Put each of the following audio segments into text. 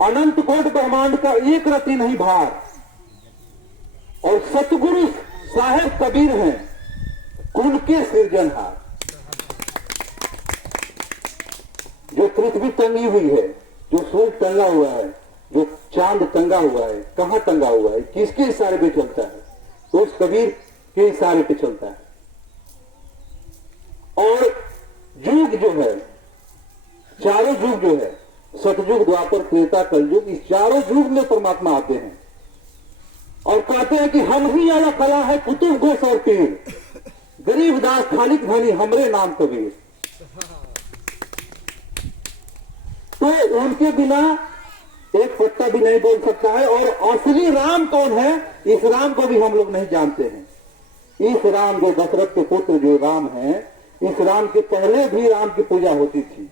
अनंत coat ब्रह्मांड का एक रति नहीं भार, और सतगुरु साहेब कबीर हैं कुल के सृजनहार। जो पृथ्वी टंगी हुई है, जो सूर्य टंगा हुआ है, जो चांद टंगा हुआ है, कहां टंगा हुआ है, किसके इशारे पे चलता है? तो उस कबीर के इशारे पे चलता है। और युग जो है, चारों युग जो है, सतयुग, द्वापर, त्रेता, कलयुग, इस चारों युग में परमात्मा आते हैं और कहते हैं कि हम ही आला कला है कुतुब गोश और पीर, गरीब दास खालिक धनी हमरे नाम कबीर। तो उनके बिना एक पत्ता भी नहीं बोल सकता है। और असली राम कौन है, इस राम को भी हम लोग नहीं जानते हैं। इस राम जो दशरथ के पुत्र जो राम है, इस राम के पहले भी राम की पूजा होती थी।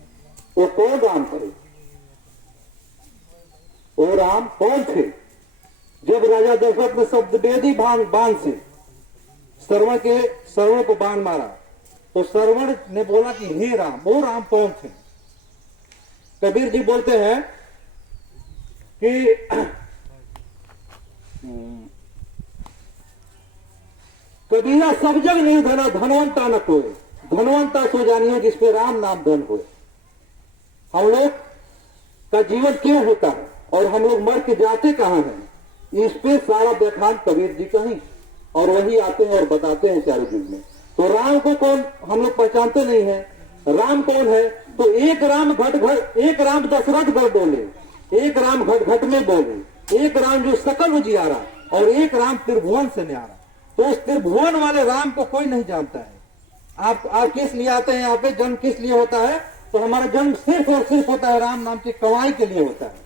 वो कौन राम थे? वो राम कौन थे? जब राजा दशरथ ने शब्दवेदी बाण से श्रवण को बाण मारा, तो श्रवण ने बोला कि हे राम। वो राम कौन थे? कबीर जी बोलते हैं कि कबीरा सब जग नहीं धना, धनवंता न कोई, धनवंता सो जानियो जिस पे राम नाम धन होए। हम लोग का जीवन क्यों होता है और हम लोग मर के जाते कहां हैं, इस पे सारा व्याख्यान कबीर जी का ही, और वही आते हैं और बताते हैं चारों युग में। तो राम को कौन हम लोग पहचानते नहीं है। राम कौन है? तो एक राम घट घट, एक राम दशरथ गढ़ बोले, एक राम घट घट में बोले, एक राम जो सकल उजियारा, और एक राम त्रिभुवन से न्यारा। तो उस त्रिभुवन वाले राम को कोई नहीं जानता है। आप किस लिए आते हैं यहाँ पे? जन्म किस लिए होता है? तो हमारा जन्म सिर्फ और सिर्फ होता है राम नाम की कमाई के लिए होता है।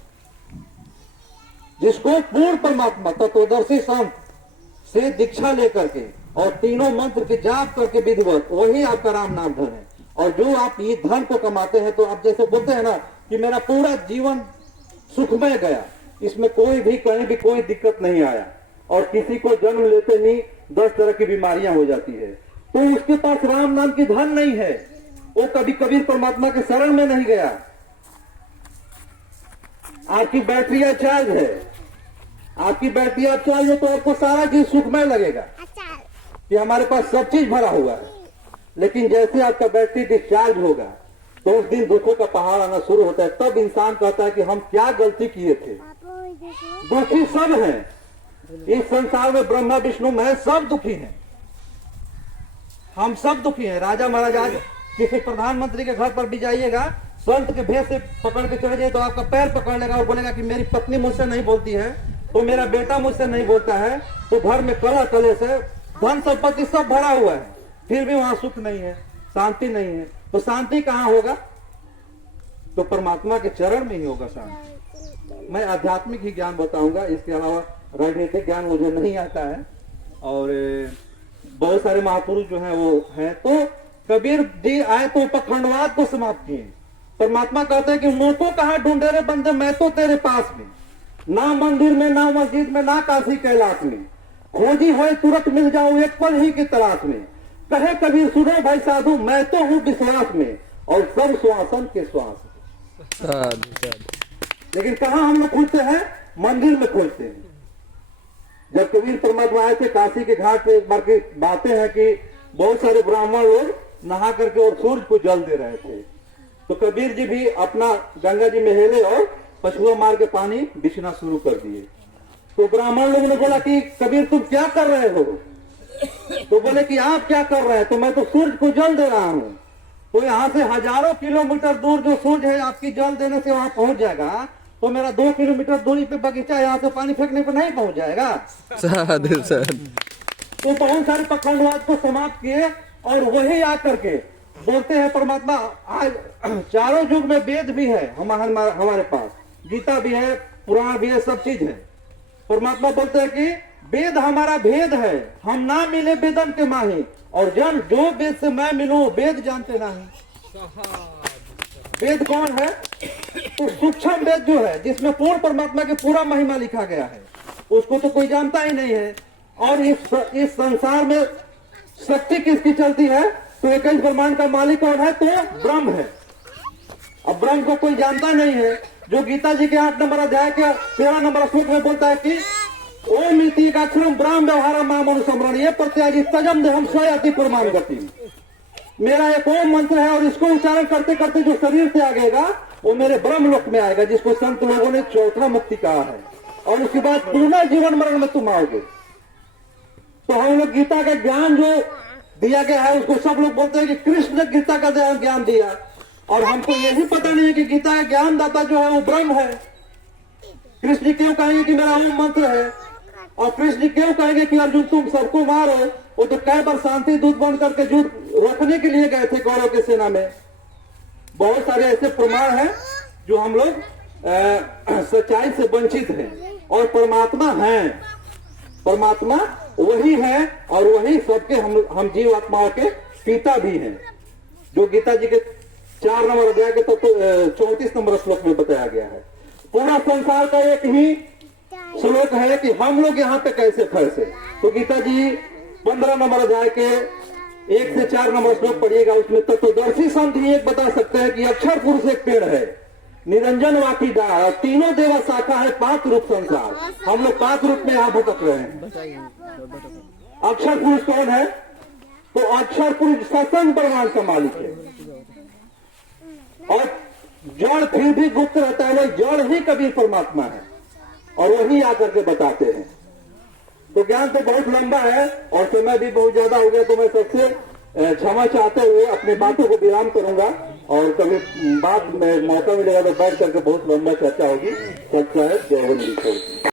जिसको पूर्ण परमात्मा तत्वदर्शी संत से दीक्षा लेकर के और तीनों मंत्र के जाप करके विधिवत, वही आपका राम नाम धन है। और जो आप ये धन को कमाते हैं, तो आप जैसे बोलते हैं ना कि मेरा पूरा जीवन सुखमय गया, इसमें कोई भी कहीं भी कोई दिक्कत नहीं आया, और किसी को जन्म लेते ही 10 तरह की बीमारियां हो जाती है, तो उसके पास राम नाम की धन नहीं है। वो कभी कबीर परमात्मा के शरण में नहीं गया। आपकी बैटरियां चार्ज है, आपकी बैटरियां चार्ज है, तो आपको सारा चीज सुखमय लगेगा कि हमारे पास सब चीज भरा हुआ है। लेकिन जैसे आपका बैटरी डिस्चार्ज होगा, तो उस दिन दुखों का पहाड़ आना शुरू होता है। तब इंसान कहता है कि हम क्या गलती किए थे। दुखी सब हैं इस संसार में, ब्रह्मा विष्णु महेश सब दुखी हैं, हम सब दुखी हैं। राजा महाराजा आज किसी प्रधानमंत्री के घर पर भी जाइएगा, संत के भेष से पकड़ के चले जाए, तो आपका पैर पकड़ लेगा और बोलेगा कि मेरी पत्नी मुझसे नहीं बोलती है, तो मेरा बेटा मुझसे नहीं बोलता है, तो घर में कलह कलेश है, धन संपत्ति सब भरा हुआ है, फिर भी वहां सुख नहीं है, शांति नहीं है। तो शांति कहां होगा? तो परमात्मा के चरण में ही होगा शांति। मैं आध्यात्मिक ही ज्ञान बताऊंगा, इसके अलावा राजनीतिक ज्ञान मुझे नहीं आता है। और बहुत सारे महापुरुष जो हैं वो हैं। तो कबीर जी आए तो पखंडवाद को समाप्त किए। परमात्मा कहते हैं कि मुझको कहां ढूंढे रे बंदे, मैं तो तेरे पास में, ना मंदिर में, ना मस्जिद में, ना काशी कैलाश में, खोजी है तुरंत मिल जाऊं एक पल ही की तलाश में। कहे कबीर सुनो भाई साधु, मैं तो हूं विश्वास में, और सब श्वासन के श्वास। लेकिन कहां हम लोग खोजते हैं? मंदिर में खोजते हैं। जब कबीर परमात्मा आए थे काशी के घाट पे, एक बार की बातें हैं कि बहुत सारे ब्राह्मण लोग नहा करके और सूर्य को जल दे रहे थे। तो कबीर जी भी अपना गंगा जी में हेले और पछुआ मार के पानी बिछना शुरू कर दिए। तो ब्राह्मण लोगों ने बोला कि कबीर तुम क्या कर रहे हो? तो बोले कि आप क्या कर रहे हैं? तो मैं तो सूर्य को जल दे रहा हूं। तो यहाँ से हजारों किलोमीटर दूर जो सूर्य है, आपकी जल देने से वहां पहुंच जाएगा, तो मेरा 2 किलोमीटर दूरी पे बगीचा, यहाँ से पानी फेंकने पर नहीं पहुंच जाएगा। तो बहुत सारे पखंडवाद को समाप्त किए, और वही आकर के बोलते हैं परमात्मा। आज चारों युग में वेद भी है हमारे पास, गीता भी है, पुराण भी है, सब चीज है। परमात्मा बोलते हैं कि वेद हमारा भेद है, हम ना मिले वेदन के माही, और जन जो वेद से मैं मिलूं वेद जानते नहीं। वेद कौन है? तो सूक्ष्म वेद जो है, जिसमें पूर्ण परमात्मा के पूरा महिमा लिखा गया है, उसको तो कोई जानता ही नहीं है। और इस संसार में शक्ति किसकी चलती है? तो 21 ब्रह्मांड का मालिक कौन है? तो ब्रह्म है। अब ब्रह्म को कोई जानता नहीं है, जो गीता जी के 8 नंबर अध्याय के 13 नंबर श्लोक में बोलता है कि ओम इति अक्षरम ब्राह्म व्यवहार माम अनुसमरणीय प्रत्यागी तजम देहम स्वयति प्रमाण गति। मेरा एक ओम मंत्र है और इसको उच्चारण करते करते जो शरीर से आगेगा वो मेरे ब्रह्म लोक में आएगा, जिसको संत लोगों ने चौथा मुक्ति कहा है। और उसके बाद पुनः जीवन मरण में तुम आओगे। तो हम लोग गीता का ज्ञान जो दिया गया है उसको सब लोग बोलते हैं कि कृष्ण ने गीता का ज्ञान दिया, और हमको यही पता नहीं है कि गीता का ज्ञान दाता जो है वो ब्रह्म है। कृष्ण जी क्यों कहेंगे कि मेरा ओम मंत्र है, और कृष्ण जी क्यों कहेंगे कि अर्जुन तुम सबको मारो? वो तो कई बार शांति दूत बन करके युद्ध रखने के लिए गए थे कौरव की सेना में। बहुत सारे ऐसे प्रमाण हैं जो हम लोग सच्चाई से वंचित हैं। और परमात्मा है, परमात्मा वही है और वही सबके हम जीव आत्माओं के पिता भी हैं, जो गीता जी के 4 नंबर अध्याय के 34 नंबर श्लोक में बताया गया है। पूरा संसार का एक ही श्लोक है कि हम लोग यहाँ पे कैसे फंसे। तो गीता जी 15 नंबर अध्याय के 1 से 4 नंबर श्लोक पढ़िएगा। उसमें तत्वदर्शी संत ही एक बता सकते हैं कि अक्षर पुरुष एक पेड़ है, निरंजन वाकी डाल, और तीनों देवा शाखा है 5 रूप संसार। हम लोग 5 रूप में यहाँ भटक रहे हैं। अक्षर पुरुष कौन है? तो अक्षर पुरुष सत्संग प्रमाण का मालिक है। और जड़ फिर भी गुप्त रहता है, वही जड़ ही कभी परमात्मा है और वही आकर के बताते हैं। तो ज्ञान तो बहुत लंबा है और समय भी बहुत ज्यादा हो गया, तो मैं सबसे क्षमा चाहते हुए अपनी बातों को विराम करूंगा। और कभी बाद में मौका मिलेगा तो बैठ करके बहुत लंबा चर्चा होगी। सत्य है, जय हिंद।